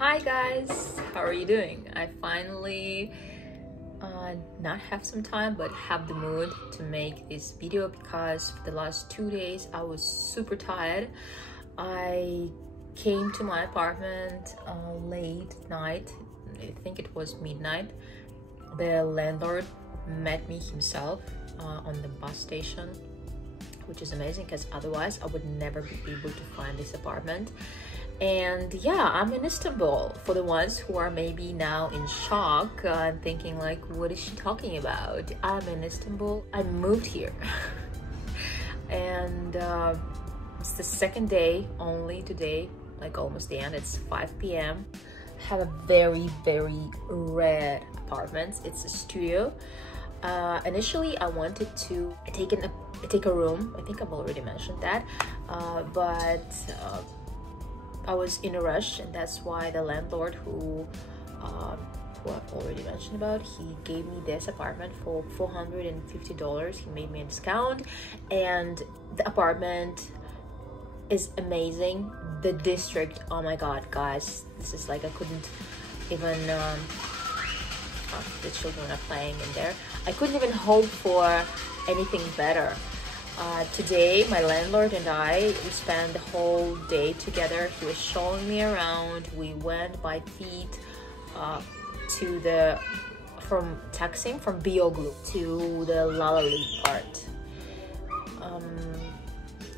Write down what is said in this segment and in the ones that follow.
Hi guys, how are you doing? I finally not have some time but have the mood to make this video because for the last 2 days I was super tired. I came to my apartment late night. I think it was midnight. The landlord met me himself on the bus station, which is amazing because otherwise I would never be able to find this apartment. And yeah, I'm in Istanbul. For the ones who are maybe now in shock and thinking like, what is she talking about? I'm in Istanbul. I moved here. And it's the second day only today, like almost the end. It's 5 p.m. Have a very rare apartment. It's a studio. Initially I wanted to take a room. I think I've already mentioned that, but I was in a rush, and that's why the landlord who I've already mentioned about, he gave me this apartment for $450. He made me a discount, and the apartment is amazing. The district, oh my god guys, this is like I couldn't even the children are playing in there. I couldn't even hope for anything better. Today my landlord and I, we spent the whole day together. He was showing me around. We went by feet from Beyoğlu to the Lalali part.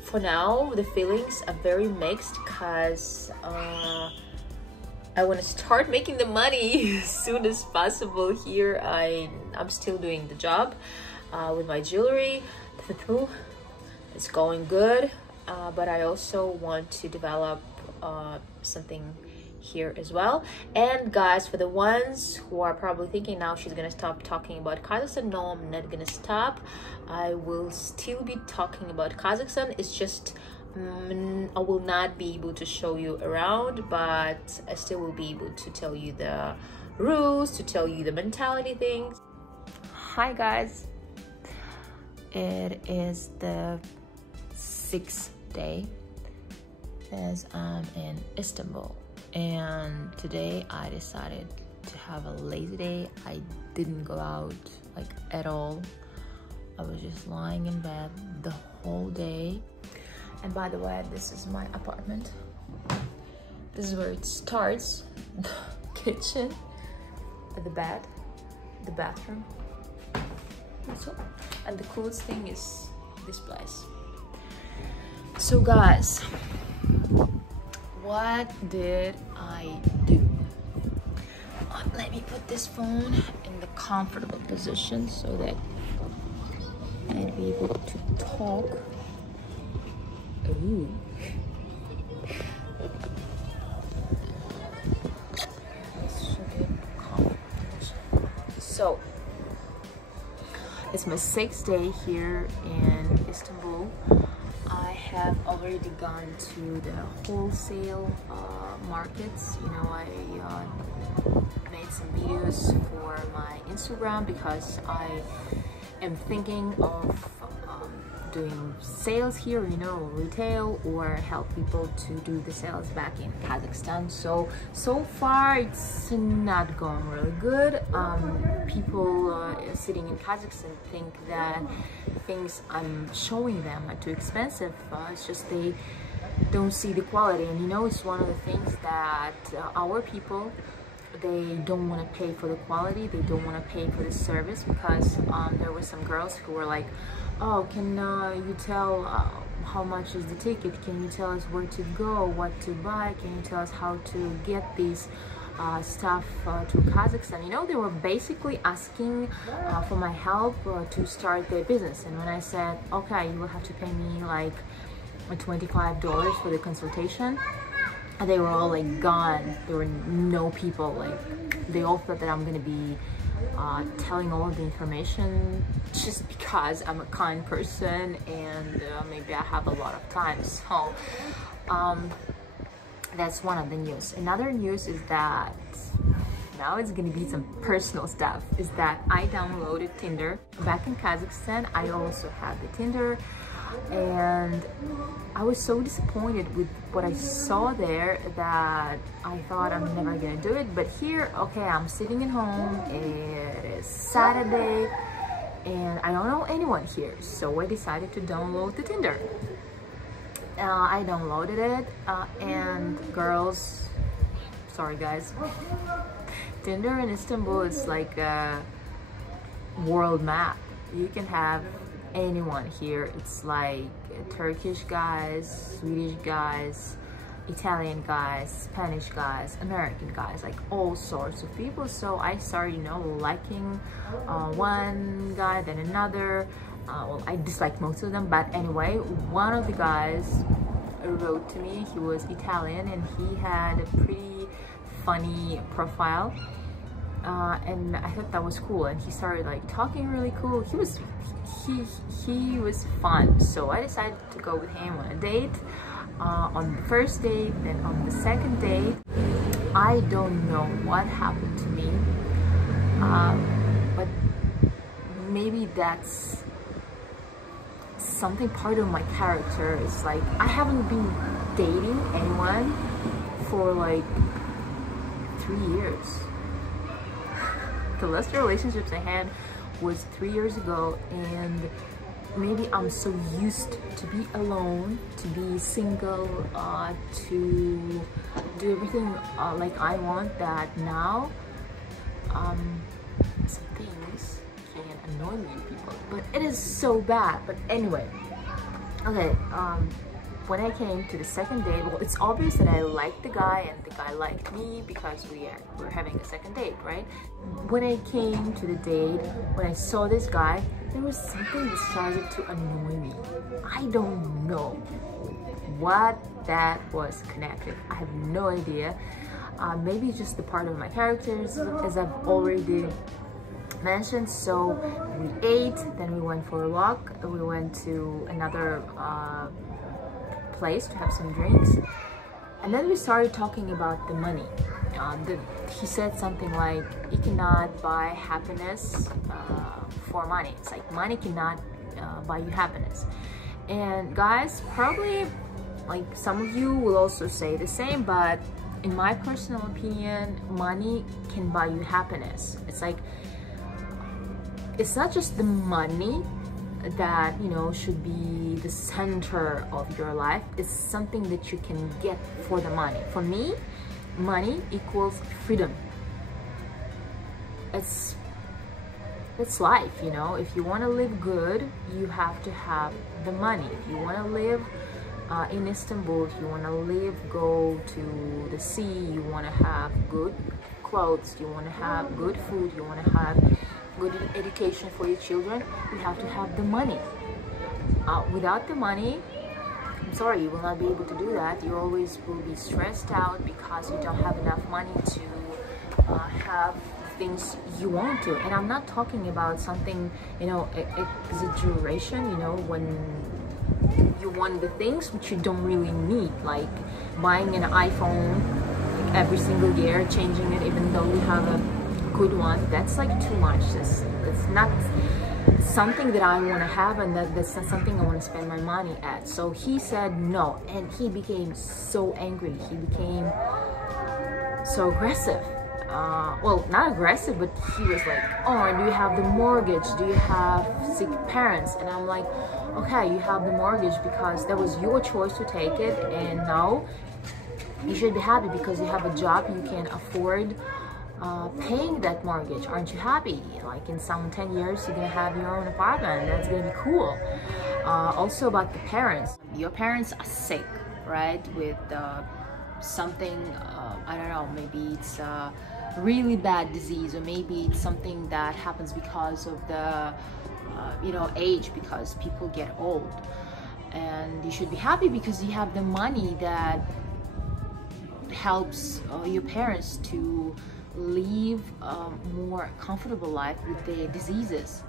For now the feelings are very mixed because I want to start making the money as soon as possible here. I'm still doing the job with my jewelry. It's going good, but I also want to develop something here as well. And guys, for the ones who are probably thinking now she's gonna stop talking about Kazakhstan, no, I'm not gonna stop. I will still be talking about Kazakhstan. It's just I will not be able to show you around, but I still will be able to tell you the rules, to tell you the mentality things. Hi guys, it is the 6th day as I'm in Istanbul, and today I decided to have a lazy day. I didn't go out like at all. I was just lying in bed the whole day. And by the way, this is my apartment. This is where it starts. The kitchen, the bed, the bathroom. And the coolest thing is this place. So guys, what did I do? Let me put this phone in the comfortable position so that I'd be able to talk. Ooh. So it's my 6th day here in Istanbul. I have already gone to the wholesale markets. You know, I made some videos for my Instagram because I am thinking of doing sales here, you know, retail, or help people to do the sales back in Kazakhstan. So far it's not going really good. People sitting in Kazakhstan think that things I'm showing them are too expensive. It's just they don't see the quality, and you know, it's one of the things that our people, they don't want to pay for the quality, they don't want to pay for the service, because there were some girls who were like, oh, can you tell how much is the ticket? Can you tell us where to go, what to buy? Can you tell us how to get these stuff to Kazakhstan? You know, they were basically asking for my help to start their business. And when I said, okay, you will have to pay me like $25 for the consultation, they were all like gone. There were no people, like they all thought that I'm gonna be telling all of the information just because I'm a kind person and maybe I have a lot of time. So that's one of the news. Another news is that now it's gonna be some personal stuff, is that I downloaded Tinder back in Kazakhstan. I also have the Tinder. And I was so disappointed with what I saw there that I thought I'm never gonna do it. But here, okay, I'm sitting at home, it is Saturday, and I don't know anyone here, so I decided to download the Tinder. I downloaded it, and girls, sorry guys, Tinder in Istanbul is like a world map. You can have anyone here. It's like Turkish guys, Swedish guys, Italian guys, Spanish guys, American guys, like all sorts of people. So I started, you know, liking one guy, then another. Well, I dislike most of them, but anyway, one of the guys wrote to me. He was Italian and he had a pretty funny profile, and I thought that was cool. And he started like talking really cool. He was fun, so I decided to go with him on a date. On the first date, then on the second date, I don't know what happened to me, but maybe that's something part of my character. It's like I haven't been dating anyone for like 3 years. The last relationships I had was 3 years ago, and maybe I'm so used to be alone, to be single, to do everything like I want, that now some things can annoy me, people, but it is so bad. But anyway, okay, when I came to the second date, well, it's obvious that I liked the guy and the guy liked me because we're having a second date, right? When I came to the date, when I saw this guy, there was something that started to annoy me. I don't know what that was connected. I have no idea. Maybe just the part of my characters, as I've already mentioned. So we ate, then we went for a walk, we went to another place to have some drinks, and then we started talking about the money. He said something like, you cannot buy happiness for money. It's like money cannot buy you happiness. And guys, probably like some of you will also say the same, but in my personal opinion, money can buy you happiness. It's like, it's not just the money that, you know, should be the center of your life. It's something that you can get for the money. For me, money equals freedom. It's life, you know. If you want to live good, you have to have the money. If you want to live in Istanbul, if you want to live, go to the sea, you want to have good clothes, you want to have good food, you want to have good education for your children, you have to have the money. Without the money, I'm sorry, you will not be able to do that. You always will be stressed out because you don't have enough money to have things you want to. And I'm not talking about something, you know, exaggeration, you know, when you want the things which you don't really need, like buying an iPhone every single year, changing it even though you have a good one. That's like too much. That's not something that I want to have, and that's not something I want to spend my money at. So he said no, and he became so angry. He became so aggressive. Well, not aggressive, but he was like, oh, do you have the mortgage? Do you have sick parents? And I'm like, okay, you have the mortgage because that was your choice to take it, and now you should be happy because you have a job, you can afford paying that mortgage. Aren't you happy? Like in some 10 years you're gonna have your own apartment. That's gonna be cool. Also about the parents, your parents are sick, right, with something, I don't know, maybe it's a really bad disease, or maybe it's something that happens because of the you know, age, because people get old. And you should be happy because you have the money that helps your parents to live a more comfortable life with their diseases.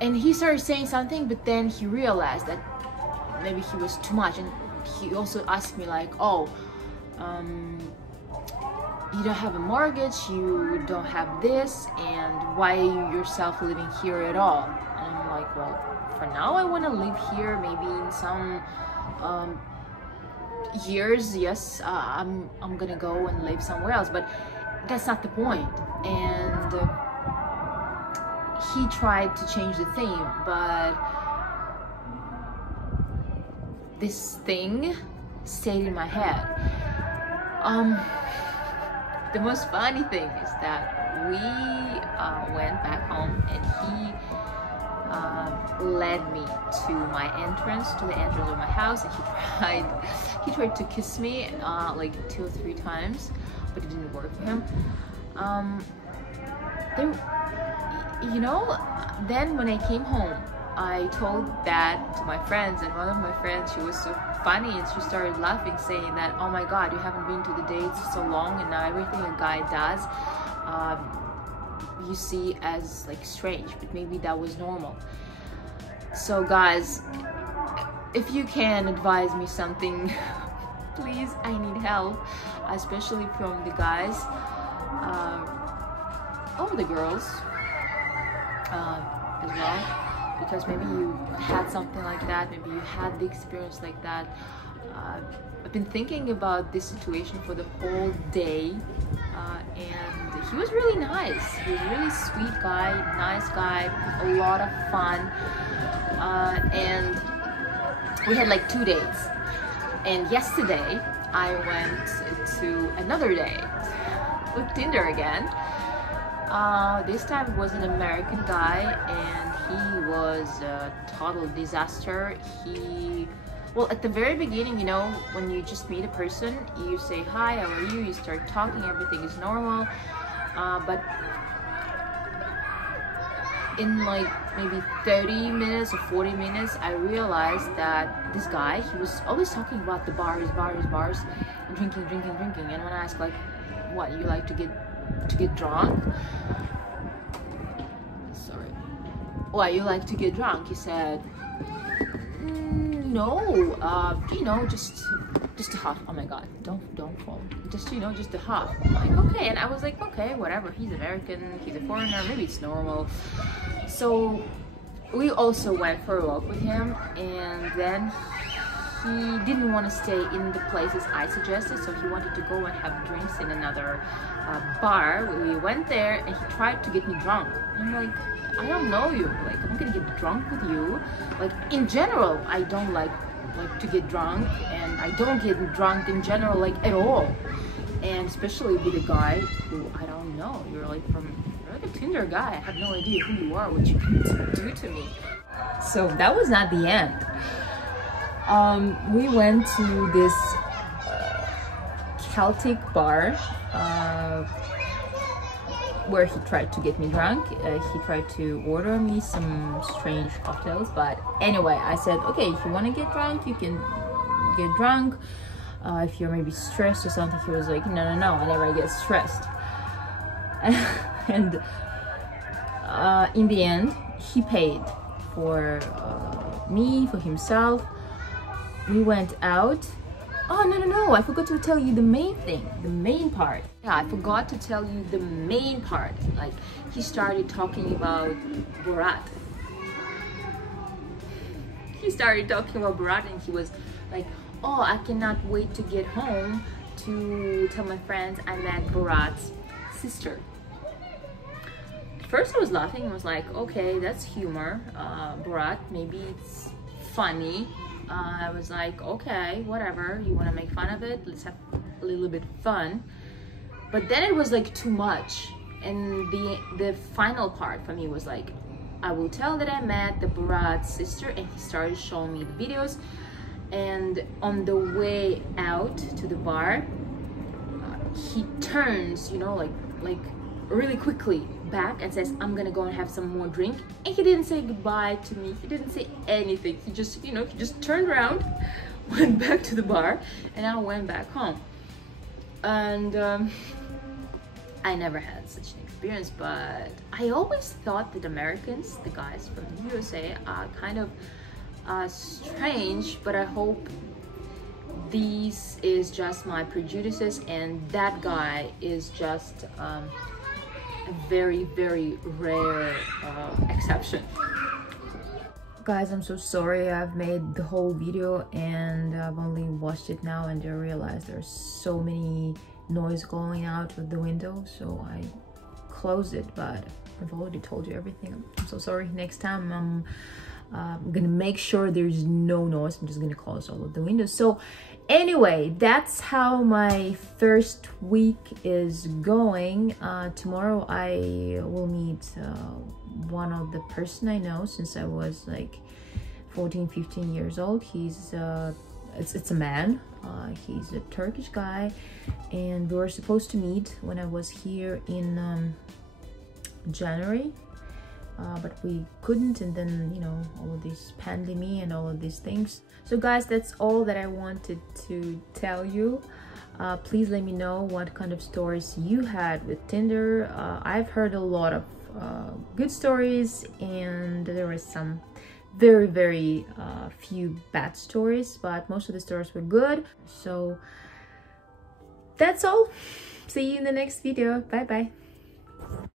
And he started saying something, but then he realized that maybe he was too much, and he also asked me like, oh, you don't have a mortgage, you don't have this, and why are you yourself living here at all? And I'm like, well, for now I want to live here. Maybe in some years, yes, I'm gonna go and live somewhere else, but that's not the point. And he tried to change the theme, but this thing stayed in my head. The most funny thing is that we went back home, and he led me to my entrance, to the entrance of my house, and he tried to kiss me like 2 or 3 times, but it didn't work for him. You know, then when I came home, I told that to my friends, and one of my friends, she was so funny, and she started laughing, saying that, oh my god, you haven't been to the dates so long, and now everything a guy does you see as like strange, but maybe that was normal. So guys, if you can advise me something, please, I need help, especially from the guys or the girls as well, because maybe you had something like that, maybe you had the experience like that. I've been thinking about this situation for the whole day, and he was really nice. He was a really sweet guy, nice guy, a lot of fun, and we had like 2 dates. And yesterday I went to another date with Tinder again. This time it was an American guy, and he was a total disaster. Well, at the very beginning, you know, when you just meet a person, you say, hi, how are you? You start talking, everything is normal. But in like maybe 30 minutes or 40 minutes, I realized that this guy, he was always talking about the bars, and drinking. And when I asked, like, what, you like to get drunk? Sorry. Why, you like to get drunk? He said, no, you know, just a half. Oh my god, don't fall. Just, you know, just a half. I'm like, okay. And I was like, okay, whatever. He's American, he's a foreigner, maybe it's normal. So we also went for a walk with him, and then he didn't want to stay in the places I suggested, so he wanted to go and have drinks in another bar. We went there, and he tried to get me drunk. I'm like, I don't know you, like, I'm gonna get drunk with you. Like, in general, I don't like to get drunk, and I don't get drunk in general, like, at all. And especially with a guy who I don't know. You're like a Tinder guy. I have no idea who you are, what you can do to me. So that was not the end. We went to this Celtic bar where he tried to get me drunk. He tried to order me some strange cocktails, but anyway, I said, okay, if you want to get drunk, you can get drunk. If you're maybe stressed or something. He was like, no, I never get stressed. And in the end, he paid for me, for himself. We went out. Oh, no, I forgot to tell you the main thing, the main part. Yeah, I forgot to tell you the main part. Like, he started talking about Borat. He started talking about Borat, and he was like, oh, I cannot wait to get home to tell my friends I met Borat's sister. At first I was laughing. I was like, okay, that's humor. Borat, maybe it's funny. I was like, okay, whatever, you want to make fun of it, let's have a little bit fun. But then it was like too much, and the final part for me was like, I will tell that I met the Borat's sister, and he started showing me the videos. And on the way out to the bar, he turns, you know, like really quickly back and says, I'm gonna go and have some more drink. And he didn't say goodbye to me, he didn't say anything. He just, you know, he just turned around, went back to the bar, and I went back home. And I never had such an experience, but I always thought that Americans, the guys from the USA, are kind of strange, but I hope this is just my prejudices, and that guy is just a very, very rare exception. Guys, I'm so sorry. I've made the whole video and I've only watched it now, and I realized there's so many noise going out of the window, so I closed it, but I've already told you everything. I'm so sorry. Next time I'm gonna make sure there's no noise. I'm just gonna close all of the windows. So anyway, that's how my first week is going. Tomorrow I will meet one of the person I know since I was like 14-15 years old. He's it's a man. He's a Turkish guy, and we were supposed to meet when I was here in January, but we couldn't, and then, you know, all of this pandemic and all of these things. So guys, that's all that I wanted to tell you. Please let me know what kind of stories you had with Tinder. I've heard a lot of good stories, and there were some very few bad stories, but most of the stories were good. So that's all. See you in the next video. Bye bye.